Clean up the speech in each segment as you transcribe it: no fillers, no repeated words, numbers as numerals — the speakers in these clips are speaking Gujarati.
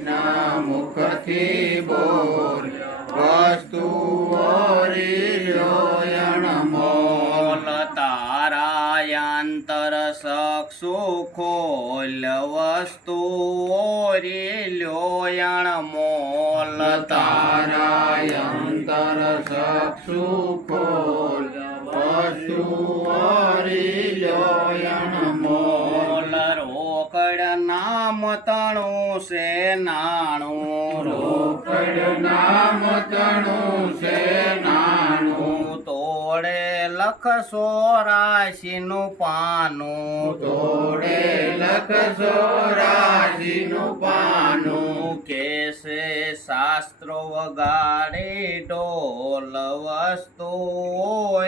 કૃષ્ણ મુખથી બોલ વસ્તુઓ લ્યોયણ મોલ તારાયાંતર સક્ષુ ખોલ વસ્તુઓ લ્યોયણ મોલ તારાયંતર સક્ષુ ખોલ વસ્તુઓ લ્યોયણ મોલ રોકડ નામ તણું છે નાણું રોકડ નામ તણું છે નાણું તોડે લખ 84નું પાનું તોડે લખ 84નું પાનું કેસે શાસ્ત્રો વગાડે ઢોલ વસ્તુઓ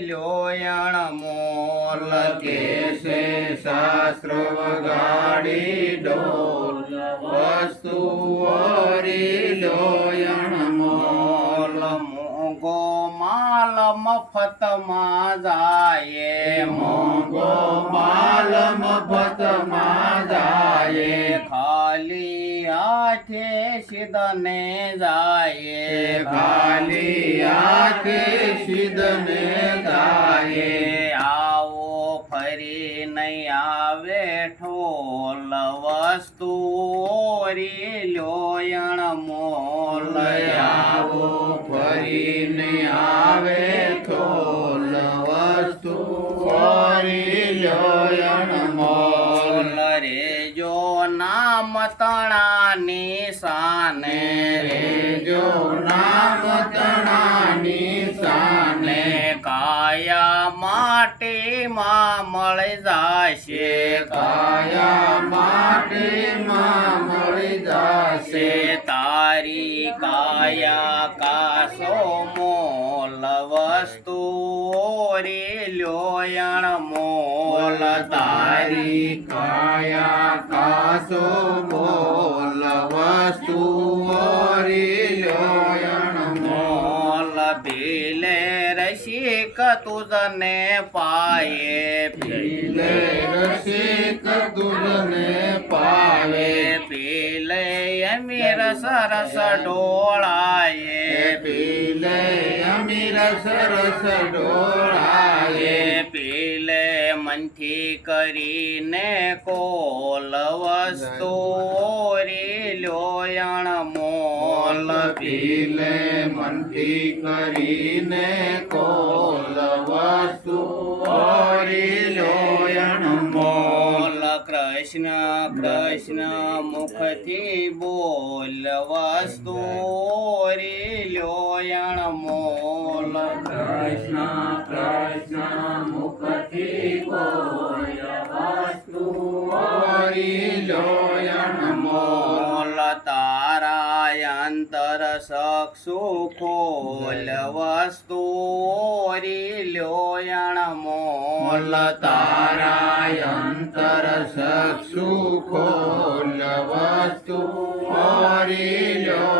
લ્યોયણ મોલ કેસે શાસ્ત્ર વગાડી ઢોલ વસ્તુઓ લ્યોયણ મોલ મોંઘો માલ મફતમાં જાય મોંઘો માલ મફતમાં જાય ખાલી હાથે સિદ્ધને જાય ખાલી હાથે સિદ્ધને જાય આવો ફરી નહીં આવે ઠોલ વસ્તુઓ લ્યોયણ મોલ આવો ફરીને આવે થોલ વસ્તુઓ લ્યોયણ મોલ રે જો નામ તણાની શાને જો નામ તણાની શાને કાયા માટીમાં મળી જશે કાયા માટીમાં મળી જશે તારી કાયા કાસો મોલ વસ્તુઓ લ્યોયણ મોલ તારી કાયા કાસો મોલ વસ્તુઓ લ્યોયણ મોલ પીલે રસિક તુજને પાયે પીલે રસિક તુજને પાવે પીલે અમીર સરસ ઢોળાયે પીલે અમીર સરસ ઢોળાયે પીલે મનથી કરીને કોલ વસ્તુઓ લ્યોયણ મોલ પીલે મનથી કરીને કોલ વસ્તુઓ લ્યોયણ મોલ કૃષ્ણ કૃષ્ણ મુખથી બોલ વસ્તુઓ લ્યોયણ મોલ કૃષ્ણ કૃષ્ણ મુખથી બોલ વસ્તુઓ લ્યોયણ મોલ તારાયંતર સક્ષુ ખોલ વસ્તુઓ લ્યોયણ મોલ તારાયંતર સક્ષુ ખોલ વસ્તુઓ લ્યોયણ